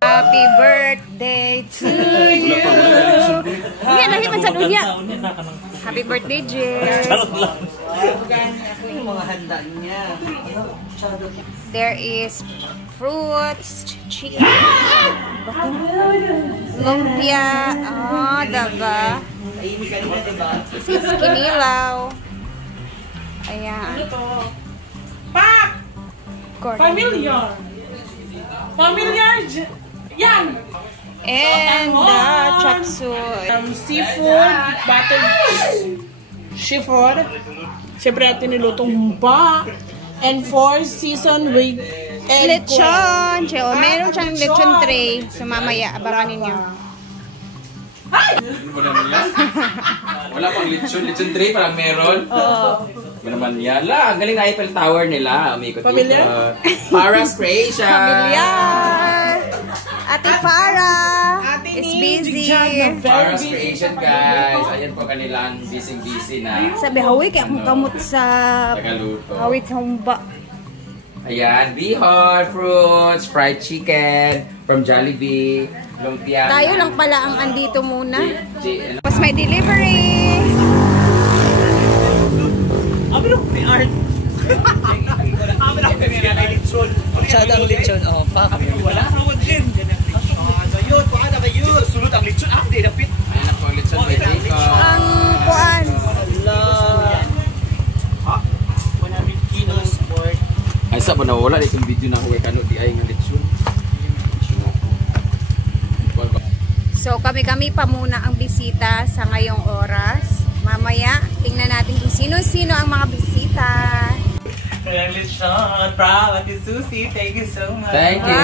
Happy birthday to you. Yan, lahi man sa dunya. Happy birthday, Jill. There is fruits, chicken, lumpia, diba? This is kinilaw. Ayan. Pak! Familiar. Familiar. Yan. And the chop suey. Seafood, buttered seafood. Siyempre natin nilutong ba. And 4 season with egg. Lechon. Meron siyang lechon tray. So mamaya, abangan ninyo. Wala pang lechon tray, parang meron. Oo. Ano naman yan? Ang galing na Eiffel Tower nila. Familiar? Farah's Creation. Familiar. Ate Farah is busy. Farah's Creation, guys. Ayan po kanilang busy na. Sabi, hawi kaya akong kamot sa tagaluto. hawit sa humba. Ayan, bihon, fruits, fried chicken from Jollibee, lumpia. Tayo lang pala ang andito muna. Tapos may delivery. Masyado ang lechon, oh, pa. Wala rawad din. Ayun, paano kayo? Sulod ang lechon, di dapit. Ayan na po ang lechon, may bacon. Ang kuan. Ha? 100 kilos pork. Ay, sa ba nawala dito yung video na huwag ano di ay ng lechon. So kami pa muna ang bisita sa ngayong oras. Mamaya, tingnan natin kung sino-sino ang mga bisita. Kaya lechon, proud Ate Susie, thank you so much. Thank you.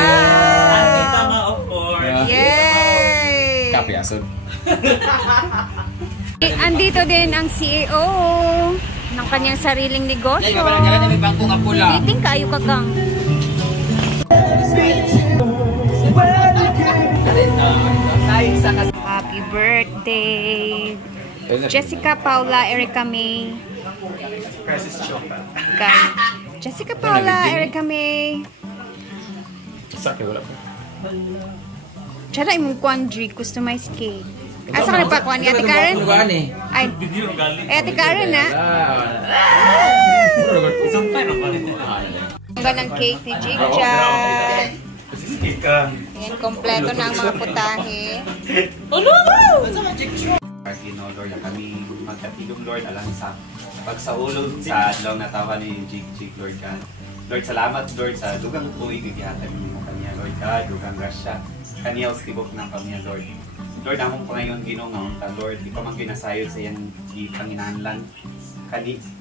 Ate Tama, of course. Yay! Kapiason. Andito din ang CEO ng kanyang sariling negosyo. Ay, kabaranggalan na may bangkong apula. Dating kayo kagang. Happy birthday, Jessica Paula Erica May. Jessica Paula Erica May. Sakit wala pa. Tsara imong kuan G customized cake. Asa ka nagpakuan ni Ate Karen? Ay, Ate Karen na. Ang ganang cake ni Jig dyan. Yan, kompleto na ang mga putahe. Ginoo Lord, na kami magkatigong Lord alang sa pagsaulog sa adlaw na tawa ni Jig Lord God. Lord, salamat Lord sa dugang tuig gihatag mo kaniya Lord God, dugang grasya kaniya sa tibok ng kaniya Lord. Lord, among pangayon Ginoo nga unta Lord, di pa man ginasayod sa iyang panginahanglan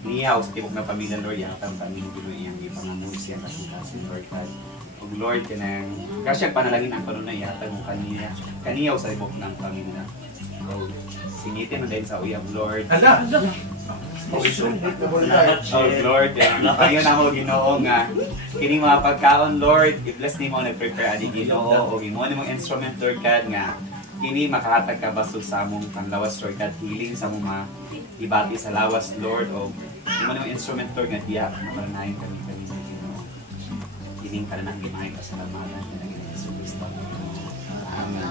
niya sa tibok ng pamilya Lord, ihatag kami Ginoo iyang gipangamuhi siya kasi Lord God. Og Lord, kanang grasya panalangin ang kanunay ihatag mo kaniya sa tibok ng pamilya. Singitin mo din sa uyab, Lord. Oh, Lord, ayun na mo Ginoo nga kining mga pagkaon, Lord, i-bless nimo nag-prepare ani Ginoo o imo nimong instrument, Lord God, nga kini makahatag ka basog sa among panlawas, Lord God, healing sa among mga ibati sa lawas, Lord, o imo nimong instrument, Lord, nga diha maparanayon kami Ginoo. Kining kanang gimay kasalamatan ng Hesus Kristo. Amen.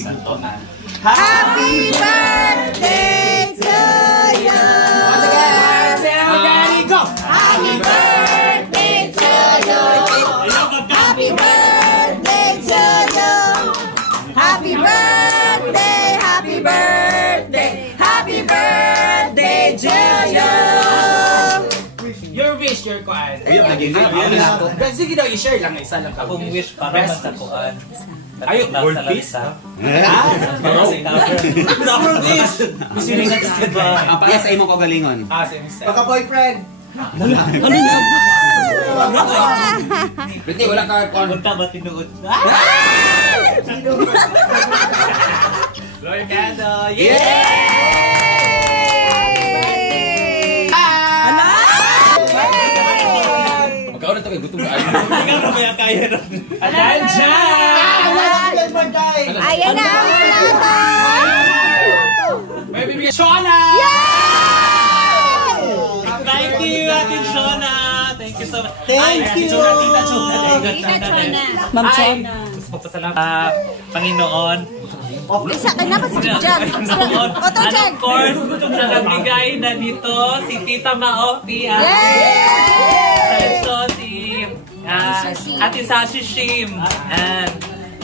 Santo na. Happy birthday to you! Once again, say everybody go! Happy birthday to you! Happy birthday to you! Happy birthday! Happy birthday! Happy birthday to you! Your wish, your kuan. Ayun, naging ako. Sige daw, i-share lang, isa lang. Akong wish para sa kuan. Ayun, world peace, ha? World peace! Ang paas sa imong kagalingon. Pagka-boyfriend! Hindi, wala ka kon. Punta ba tinuod? Lord Kado! Yay! Magkaon na ito kay gutom na ayun. Ikaw na may kaya ron. Ayan dyan! Ayan na ang plato! May bibigyan. Shona! Yay! Thank you, Ate Shona! Thank you. you so much. Thank you. Tita Chona. Ma'am Chona. Magpasalamat. Panginoon. Isa ka na pa si Jig. Panginoon. Oto, And Jig. of course, sa nagbigay na dito, si Tita Maopi. So, si Ate Sashi Shim. And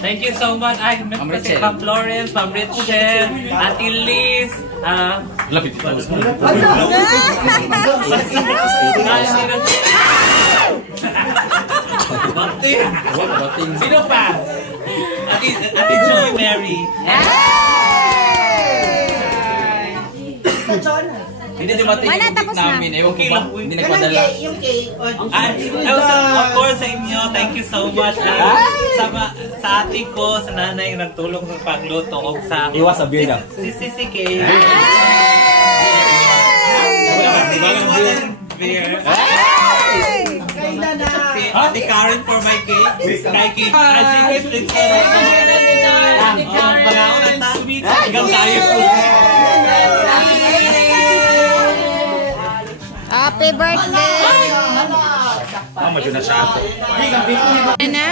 thank you so much. I met kasi Ma'am Florence, Ma'am Richel, Ate Liz. Lapit ito. Sino pa? Ate Joy Mary. Hindi dumating Wala, yung tapos cake na. namin. Ewan ko ba? Hindi nagpadala. And of course sa inyo, thank you so much. Sa ate ko, sa nanay yung nagtulong sa pagluto o sa Iwas sa beer na. si Sisi Kay. Si Ate Karen for my cake. Kay Kate. Pangaon ang tabi. Ikaw tayo. Happy birthday! Medyo na siya ako. Ano?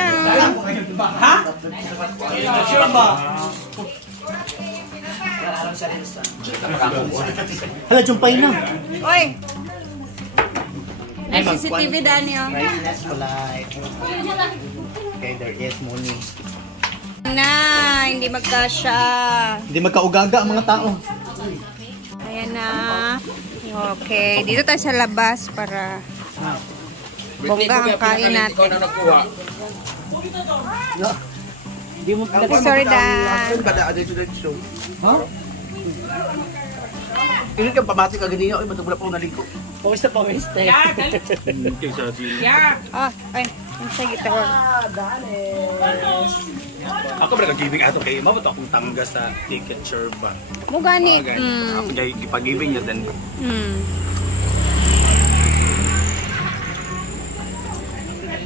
Ha? Sure ba? Hala, jumpay na. Oy! May CCTV Daniel. Brightness polite. Okay, there is money. Na, hindi magkasya. Hindi magkaugaga ang mga tao. Ayan na. Okay, dito tayo sa labas para bongga ang kain natin. Ikaw na nagkuha. Hindi mo Happy sorry, Dan. Ini kan pamati ka ganyan, ay matubula pa ako naliko. pawis na pawis. Oh, ay, yung sa gitawar. Ako ba nag-giving ato kay Ima, ba't akong tangga sa ticket share ba? Mugani. Ako dahil ipag-giving niya din.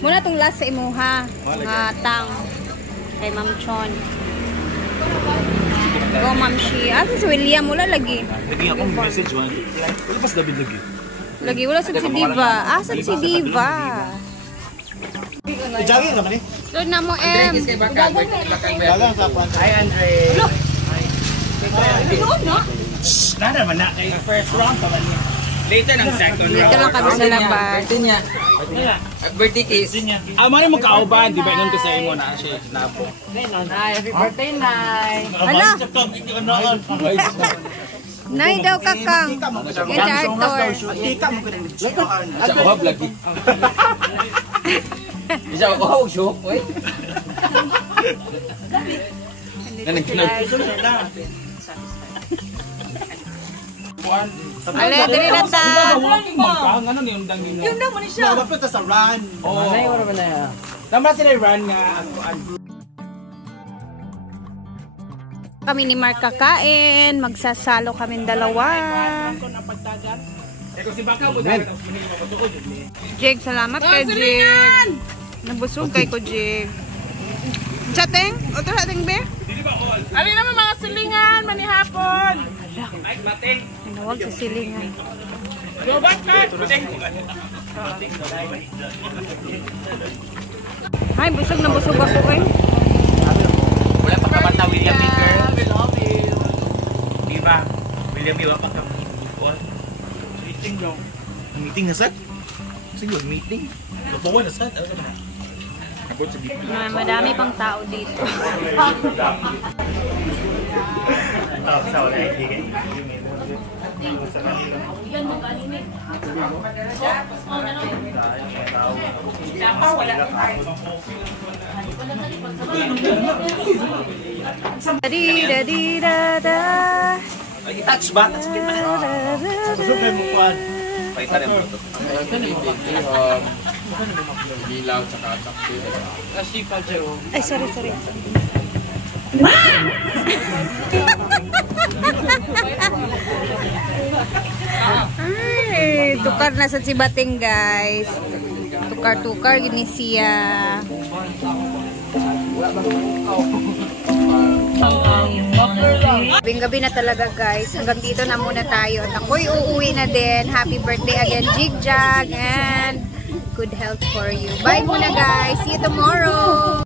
Muna itong last sa imuha. Mga tang. Kay Ma'am Chon. Go, Ma'am Shi. Asa si William? Wala lagi. Lagi akong message man. Wala pas David lagi. Lagi, wala sa si Diva. Asa si Diva? Ijagi naman eh. Lord na mo, M. Gagang sa pan. Hi, Andre. Nada man na kay first round pa man. Later ng second round. Dito lang kami sa labas. Birthday case. Mali mo kauban, di ba ingon ko sa imo na siya na po. Happy birthday, Nay. Hala! Nay daw kakang. Yan sa Arthur. Tika mo ko nang nagsukaan. Isa ko vlog. Isa ko hawag show. Oy. Ale, dili na ta. Ano ni undang nimo? Yun naman siya. Dapat sa run. Nay, wala ba na yan? Tama sila run nga ako Kami ni Mark kakain. Magsasalo kami dalawa. Jig, salamat kay Jig. Nabusog kay ko, Jig. Chateng? O ito nating be? Alin naman mga silingan, manihapon. Huwag sa silingan. Go back, Mark. Ay, busog na busog ako eh. Wala pa kabata William Baker. Di ba? William Baker pa kami. meeting no. Meeting na sad? Sige, meeting. Kapawan na sad. Ako sa dito. Madami pang tao dito. Touch ba? Touch ba? Susubay mo kuan. Paita rin mo to. Bilaw tsaka takti. Ay, sorry. Ay, tukar na sa si Bating, guys. Tukar gini siya. Gabi na talaga, guys. Hanggang dito na muna tayo. At ako'y uuwi na din. Happy birthday again, Jigjag and good health for you. Bye muna guys. See you tomorrow.